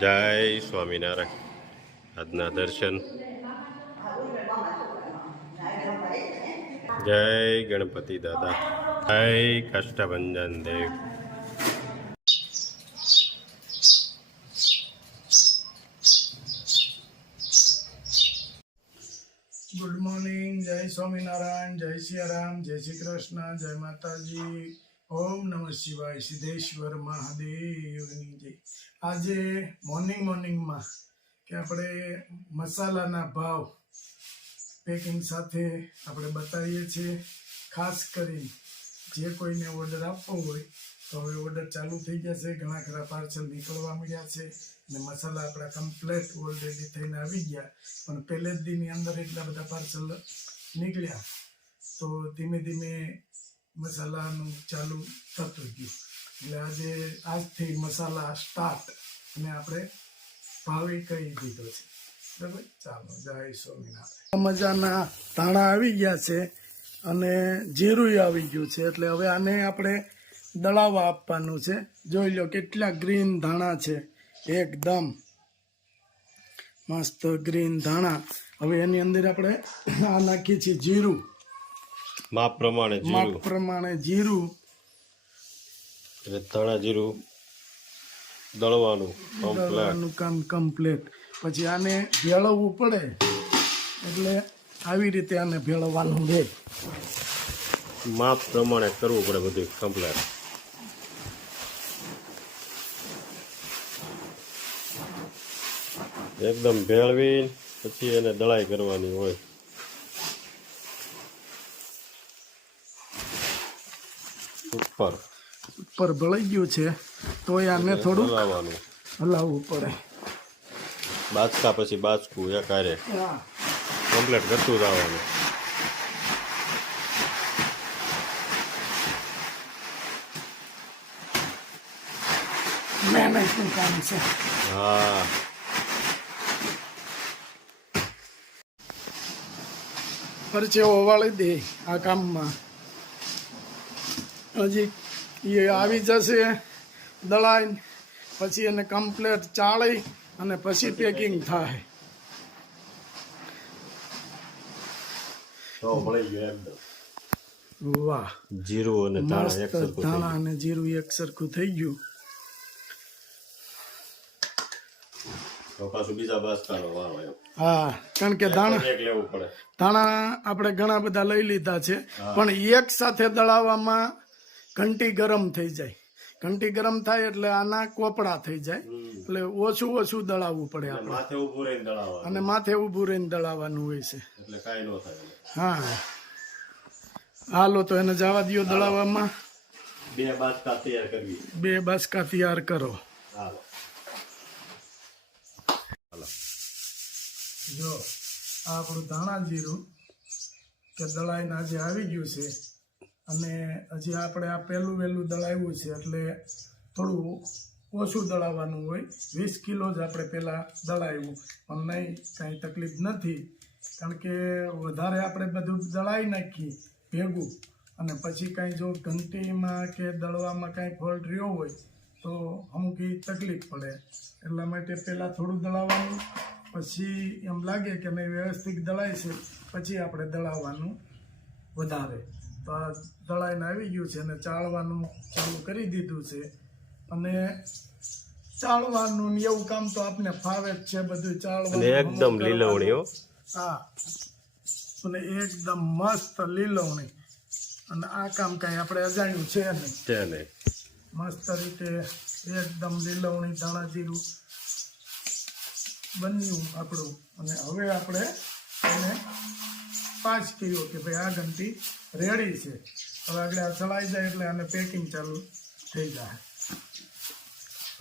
જય સ્વામિનારાયણ. આજના દર્શન. જય ગણપતિ દાદા. જય કષ્ટભંજન દેવ. Good morning. જય સ્વામિનારાયણ, જય સિયારામ, જય શ્રી કૃષ્ણ, જય માતાજી. ઓમ નમઃ શિવાય. સિદ્ધેશ્વર મહાદેવની જય. આજે મોર્નિંગમાં કે આપણે મસાલાના ભાવ પેકિંગ સાથે આપણે બતાવીએ છીએ. ખાસ કરી જે કોઈને ઓર્ડર આપવો હોય તો હવે ઓર્ડર ચાલુ થઈ જશે. ઘણા ખરા પાર્સલ નીકળવા મળ્યા છે અને મસાલા આપણા કમ્પ્લેટ ઓલરેડી થઈને આવી ગયા, પણ પહેલે જ દીની અંદર એટલા બધા પાર્સલ નીકળ્યા તો ધીમે ધીમે મસાલાનું ચાલુ થતું ગયું. એટલે આજે આજથી મસાલા સ્ટાર્ટ અને આપણે ભાવે કહી દીધો છે. બરાબર, ચાલો. જય સ્વામિનારાયણ. મજાના ધાણા આવી ગયા છે અને જીરું આવી ગયું છે. એટલે હવે આને આપણે દળાવા આપવાનું છે. જોઈ લો કેટલા ગ્રીન ધાણા છે, એકદમ મસ્ત ગ્રીન ધાણા. હવે એની અંદર આપણે આ નાખીએ છીએ જીરું, માપ પ્રમાણે જીરું. એટલે ધાણા જીરું દળવાનું કામ કમ્પ્લીટ. પછી આને ભેળવવું પડે એટલે આવી રીતે આને ભેળવવાનું રહે. માપ પ્રમાણે કરવું પડે બધું કમ્પ્લીટ. એકદમ ભેળવી પછી એને દળાઈ કરવાની હોય. ઉપર ભળાઈ ગયું છે તોય આને થોડું હલાવવું પડે. બાચકા પછી બાચકું એકારે કમ્પ્લીટ કરતું જવાનું. મહેનતનું કામ છે. હા, પરચેવો વાળી દે આ કામમાં. હજી એ આવી જશે દળાઈ, પછી એને કમ્પ્લેટ ચાળી અને પછી પેકિંગ થાય. વાહ, જીરું અને ધાણા અને જીરું એક સરખું થઈ ગયું. હા, કારણ કે ધાણા આપણે ઘણા બધા લઈ લીધા છે, પણ એક સાથે દળાવવામાં ઘંટી ગરમ થઈ જાય. ઘંટી ગરમ થાય એટલે આના કોપડા થઈ જાય, એટલે ઓછું દળાવવું પડે આપણે. અને માથે ઊભું રહીને દળાવવાનું હોય છે. હા, હાલો તો એને જવા દો દળાવવામાં. 2 બાચકા તૈયાર કરવી. 2 બાચકા તૈયાર કરો. જો આ આપણું ધાણા જીરું કે દળાઈને આજે આવી ગયું છે. અને હજી આપણે આ પહેલું વહેલું દળાવ્યું છે એટલે થોડું ઓછું દળાવવાનું હોય. 20 કિલો જ આપણે પહેલાં દળાવ્યું, પણ નહીં, કાંઈ તકલીફ નથી. કારણ કે વધારે આપણે બધું દળાવી નાખીએ ભેગું અને પછી કાંઈ જો ઘંટીમાં કે દળવામાં કાંઈ ફોલ્ટ રહ્યો હોય તો અમુક તકલીફ પડે. એટલા માટે પહેલાં થોડું દળાવવાનું, પછી એમ લાગે કે નહીં વ્યવસ્થિત દળાય છે પછી આપણે દળાવવાનું વધારે. તો આ દળાઈને આવી ગયું છે અને ચાળવાનું ચાલુ કરી દીધું છે. અને ચાળવાનું એવું કામ તો આપને ફાવે જ છે, બધું ચાળવાનું એકદમ લીલવણી. હા, અને એકદમ મસ્ત લીલવણી. અને આ કામ કાંઈ આપણે અજાણ્યું છે નહીં. મસ્ત રીતે એકદમ લીલવણી ધાણા જીરું બન્યું આપણું. અને હવે આપણે એને પાસ કર્યો કે ભાઈ આ ઘંટી રેડી છે. હવે આગળ આ ચલાઈ જાય એટલે આને પેકિંગ ચાલુ થઈ જાય.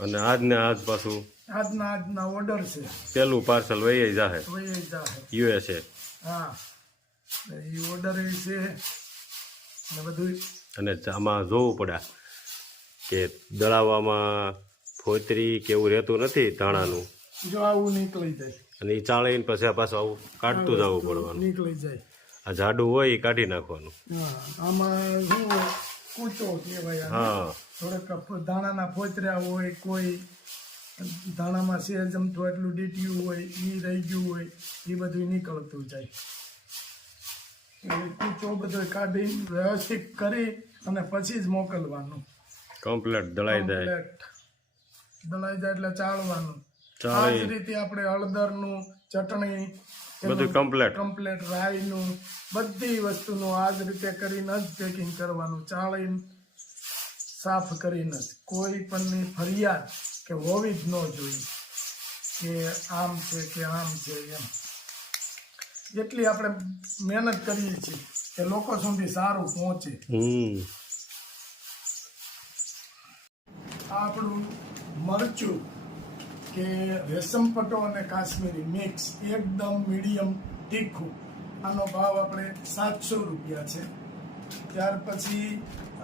અને આજ પાછું આજના ઓર્ડર છે. પેલું પાર્સલ વહી જાય USA. હા, એ ઓર્ડર છે ને બધું. અને આમાં જોવું પડે કે દળાવવામાં ફોતરી કે એવું રહેતું નથી ધાણાનું. જો આવું નીકળી જાય અને એ ચાળીને પછી પાછું આવું કાઢતું જવું પડવાનું. નીકળી જાય. આ જાડું હોય એ કાઢી નાખવાનું. હા, આમાં શું કૂચો કહેવાય. હા, થોડાક ધાણાના ફોતર્યા હોય, કોઈ ધાણામાં સેજ જમતું એટલું ડીટ્યું હોય એ રહી ગયું હોય એ બધું નીકળતું જાય. એ કૂચો બધો કાઢી વ્યવસ્થિત કરી અને પછી જ મોકલવાનું. કમ્પ્લેટ દળાઈ જાય. કમ્પ્લેટ દળાઈ જાય એટલે ચાળવાનું. ચાળી. આ જ રીતે આપણે હળદરનું ચટણી બધું કમ્પ્લેટ. કમ્પ્લેટ રાઈનું બધી વસ્તુનું આ જ રીતે કરીને જ પેકિંગ કરવાનું. ચાળીને સાફ કરીને જ. કોઈ પણની ફરિયાદ કે હોવી જ ન જોઈએ કે આમ છે કે આમ છે એમ. એટલી આપણે મહેનત કરીએ છીએ કે લોકો સુધી સારું પહોંચે. આ આપણું મરચું કે રેશમ પટ્ટો અને કાશ્મીરી મિક્સ એકદમ મીડિયમ તીખું. આનો ભાવ આપણે 700 રૂપિયા છે. ત્યાર પછી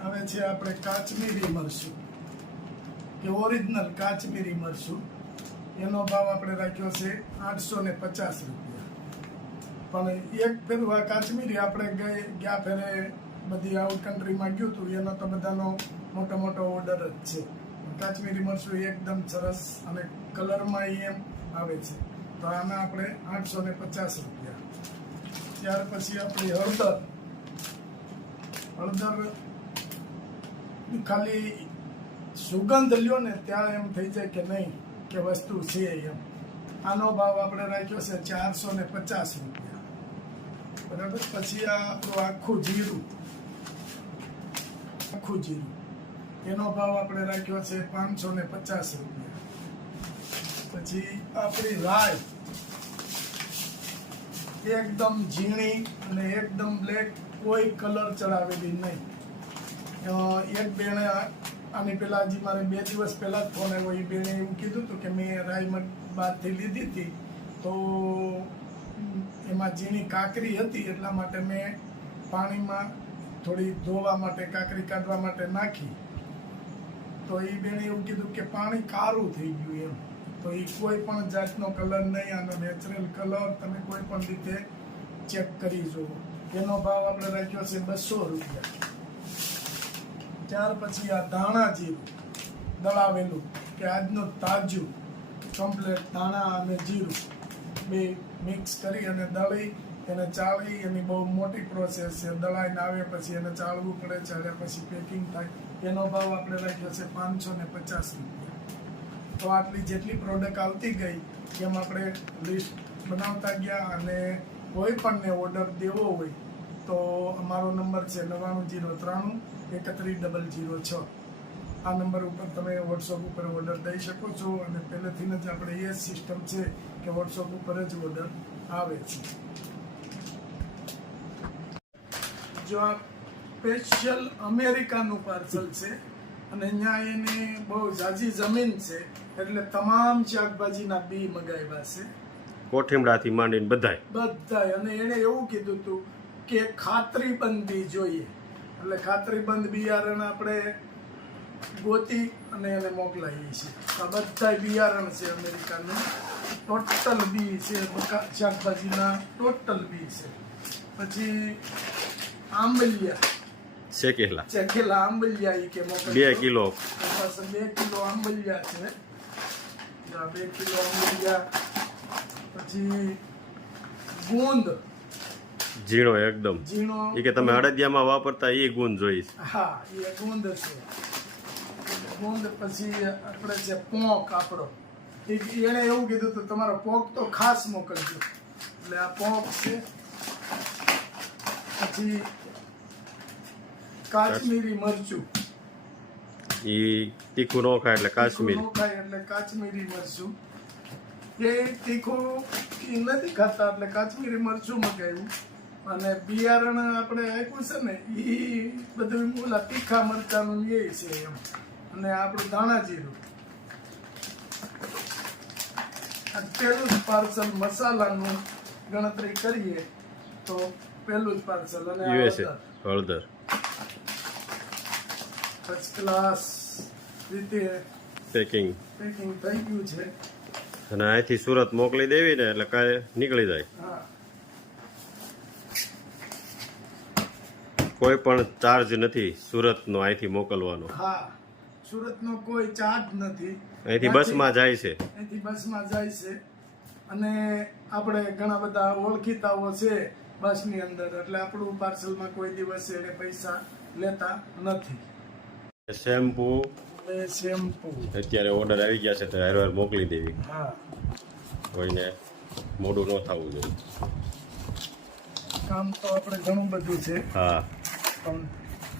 આવે છે આપણે કાશ્મીરી મરચું કે ઓરિજિનલ કાશ્મીરી મરચું. એનો ભાવ આપણે રાખ્યો છે 850 રૂપિયા. પણ એક ફેરું આ કાશ્મીરી આપણે ગયા ફેરે બધી આઉટ કન્ટ્રીમાં ગયું હતું એનો તો બધાનો મોટો ઓર્ડર જ છે. કાશ્મીરી મરચું એકદમ સરસ અને કલરમાં એમ આવે છે. તો આના આપણે 850 રૂપિયા. ત્યાર પછી આપણી હળદર ખાલી સુગંધ લ્યો ને ત્યાં એમ થઈ જાય કે નહીં કે વસ્તુ છે એમ. આનો ભાવ આપણે રાખ્યો છે 450 રૂપિયા. બરાબર. પછી આ આપણું આખું જીરું એનો ભાવ આપણે રાખ્યો છે 550 રૂપિયા. પછી આપણી રાઈ એકદમ ઝીણી અને એકદમ બ્લેક, કોઈ કલર ચડાવેલી નહીં. એક બેને આની પહેલા હજી મારે 2 દિવસ પહેલા જ ફોન આવ્યો. એ બેને એવું કીધું હતું કે મેં રાઈ બહારથી લીધી હતી તો એમાં ઝીણી કાકરી હતી એટલા માટે મેં પાણીમાં થોડી ધોવા માટે કાકરી કાઢવા માટે નાખી. તો એ બેને એવું કીધું કે પાણી કાળું થઈ ગયું એમ. તો એ કોઈ પણ જાતનો કલર નહીં, આનો નેચરલ કલર તમે કોઈ પણ રીતે ચેક કરી જુઓ. એનો ભાવ આપણે રાખ્યો છે 200 રૂપિયા. ત્યાર પછી આ ધાણા જીરું દળાવેલું કે આજનું તાજું કમ્પ્લેટ ધાણા અને જીરું બે મિક્સ કરી અને દળી એને ચાળી. એની બહુ મોટી પ્રોસેસ છે. દળાઈને આવે પછી એને ચાળવું પડે. ચાળ્યા પછી પેકિંગ થાય. એનો ભાવ આપણે રાખ્યો છે 550 રૂપિયા. તો આટલી જેટલી પ્રોડક્ટ આવતી ગઈ એમ આપણે લિસ્ટ બનાવતા ગયા. અને કોઈ પણને ઓર્ડર દેવો હોય તો અમારો નંબર છે 9903313006. આ નંબર ઉપર તમે વોટ્સઅપ ઉપર ઓર્ડર દઈ શકો છો. અને પહેલેથી જ આપણે એ સિસ્ટમ છે કે વોટ્સઅપ ઉપર જ ઓર્ડર આવે છે. જો આ સ્પેશિયલ અમેરિકાનું પાર્સલ છે અને અહીંયા એને બહુ ઝાઝી જમીન છે એટલે તમામ શાકભાજીના બી મગાવ્યા છે. કોઠીમડાથી માંડીને બધાય. અને એણે એવું કીધું હતું કે ખાતરીબંધ બી જોઈએ. એટલે ખાતરીબંધ બિયારણ આપણે ગોતી અને એને મોકલાવીએ છીએ. આ બધા બિયારણ છે અમેરિકાનું. ટોટલ બી છે શાકભાજીના ટોટલ બી છે. પછી આંબલિયા ચેકેલા આંબલિયા ઈ કે મોકલ 2 કિલો. 2 કિલો આંબલિયા છે. 2 કિલો આંબલિયા. પછી ગુંદ ઝીણો એકદમ. એ કે તમે અડદિયામાં વાપરતા એ ગુંદ જોઈશ. હા, એ ગુંદ છે. ગુંદ પછી આપણે છે પોંક આપણો. એને એવું કીધું તો તમારો પોંક તો ખાસ મોકલજો. એટલે આ પોંક છે. પછી કાશ્મીરી મરચું. એ તીખું ન ખાય એટલે કાશ્મીરી. કાશ્મીરી મરચું. એ તીખું નથી ખાતા એટલે કાશ્મીરી મરચું મગાવ્યું. અને બિયારણ આપણે આપ્યું છે ને એ બધું ઓલા તીખા મરચાનું એ છે એમ. અને આપણું ધાણા જીરું. પહેલું જ પાર્સલ મસાલાનું ગણતરી કરીએ તો પહેલું જ પાર્સલ. અને હળદર ફર્સ્ટ ક્લાસ રીતે પેકિંગ થઈ ગયું છે. અને અહીંથી સુરત મોકલી દેવી ને એટલે કાંઈ નીકળી જાય. હા, કોઈ પણ ચાર્જ નથી સુરતનો અહીંથી મોકલવાનો. હા, સુરતનો કોઈ ચાર્જ નથી. અહીંથી બસમાં જાય છે. અહીંથી બસમાં જાય છે અને આપણે ઘણા બધા ઓળખીતાઓ છે બસની અંદર, એટલે આપણું પાર્સલમાં કોઈ દિવસ એને પૈસા લેતા નથી. શેમ્પૂ શેમ્પુ અત્યારે ઓર્ડર આવી ગયા છે તો હારવાર મોકલી દેવી. હા, કોઈને મોડું ન થવું જોઈએ. કામ તો આપણે ઘણું બધું છે હા, પણ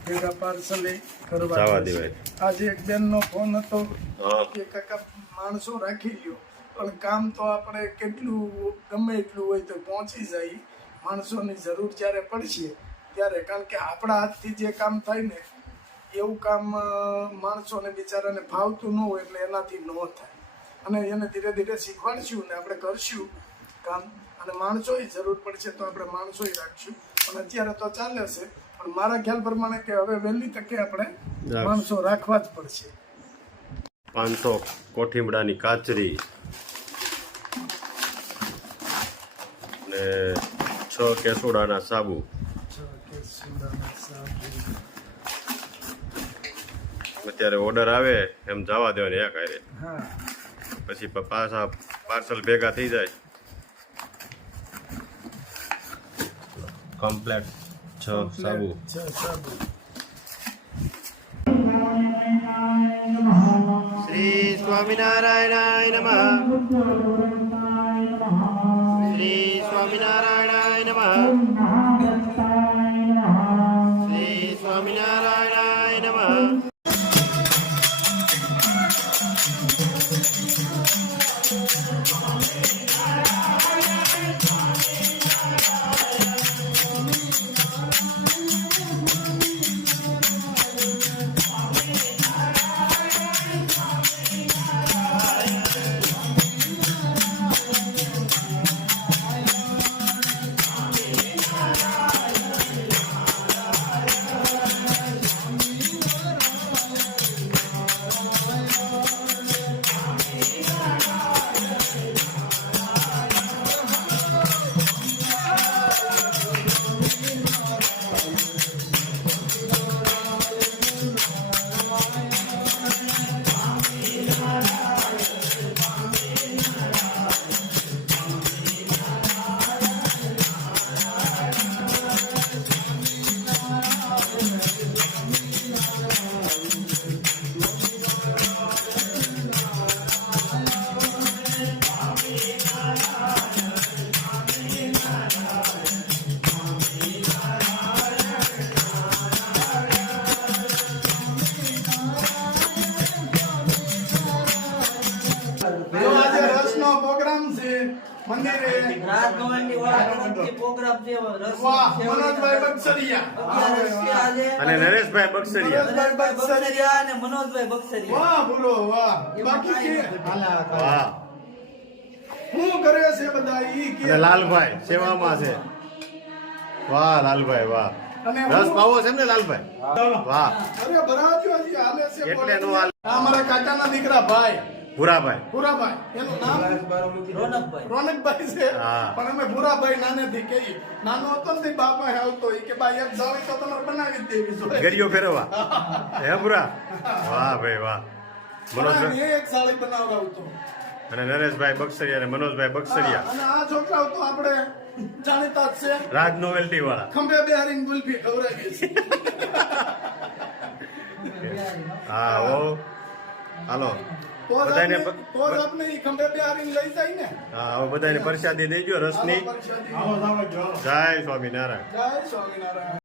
ભેગા પાર્સલ કરવા જવા પડશે. દેવાય. આજે એક બેનનો ફોન હતો હા. કે કાકા માણસો રાખી લ્યો, પણ કામ તો આપણે કેટલું ગમે એટલું હોય તો પહોંચી જાય. માણસોની જરૂર જ્યારે પડશે ત્યારે, કારણ કે આપણા હાથથી જે કામ થાય ને એવું કામ માણસોને બિચારાને ફાવતું ન હોય એટલે એનાથી ન થાય. અને એને ધીરે ધીરે શીખવાડશું ને આપણે કરશું કામ, અને માણસોય જરૂર પડશે તો આપણે માણસોય રાખશું. પણ અત્યારે તો ચાલે છે, પણ મારા ખ્યાલ પ્રમાણે કે હવે વહેલી તકે આપણે માણસો રાખવા જ પડશે. 500 કોઠીમડાની કાચરી ને 6 કેસુડાના સાબુ. અત્યારે ઓર્ડર આવે એમ જવા દેવાની એક હારે, હા, પછી પાછા પાર્સલ ભેગા થઈ જાય. કમ્પ્લેટ 6 સાબુ. શ્રી સ્વામિનારાયણાય નમઃ. શ્રી સ્વામિનારાયણાય નમઃ. શ્રી સ્વામિનારાયણાય નમઃ. જો આજે રસનો પ્રોગ્રામ છે મંદિરે. રાત નવની વાળા પ્રોગ્રામ છે રસ વાહ, મનોજભાઈ બક્સરિયા. અને નરેશભાઈ બક્સરિયા. નરેશભાઈ બક્સરિયા. અને મનોજભાઈ બક્સરિયા. વાહ બુરો વાહ. બાકી કે વાહ. શું કરે છે બધા ઈ કે. અને લાલભાઈ સેવામાં છે. વાહ લાલભાઈ વાહ. અને રસ પાવો છે ને લાલભાઈ? વાહ. અરે ભરાજો હજી હાલે છે. એટલે નો હાલે. આ મારા કાકાના દીકરા ભાઈ ભૂરાભાઈ. ભૂરાભાઈ, એનું નામ રોનકભાઈ. રોનકભાઈ છે. હા. પણ અમે ભૂરાભાઈ નાનેથી કહીએ. નાનો હતો ને તે બાપા આવતો ઈ કે ભાઈ એક જાળી તો તમારે બનાવી જ દેવી જોઈએ. ગરિયો ફેરવા. હે ભૂરા. વાહ ભાઈ વાહ. પણ મનોજભાઈ એ એક જાળી બનાવડાવતો. અને નરેશભાઈ બક્સરિયા અને મનોજભાઈ હા, બક્સરિયા. અને આ છોકરાઓ તો આપણે જાણીતા જ છે. રાજ નોવેલ્ટી વાળા. ખંભે બેહારીને ગુલ્ફી ખવડાવીએ છીએ. હા ઓ હાલો તો જ બધાને આપણે ઈ ખંભે બેહારીને લઈ જાય ને. હા હવે બધાને પ્રસાદી દેજો રસની. પ્રસાદી. જય સ્વામિનારાયણ. જય સ્વામિનારાયણ.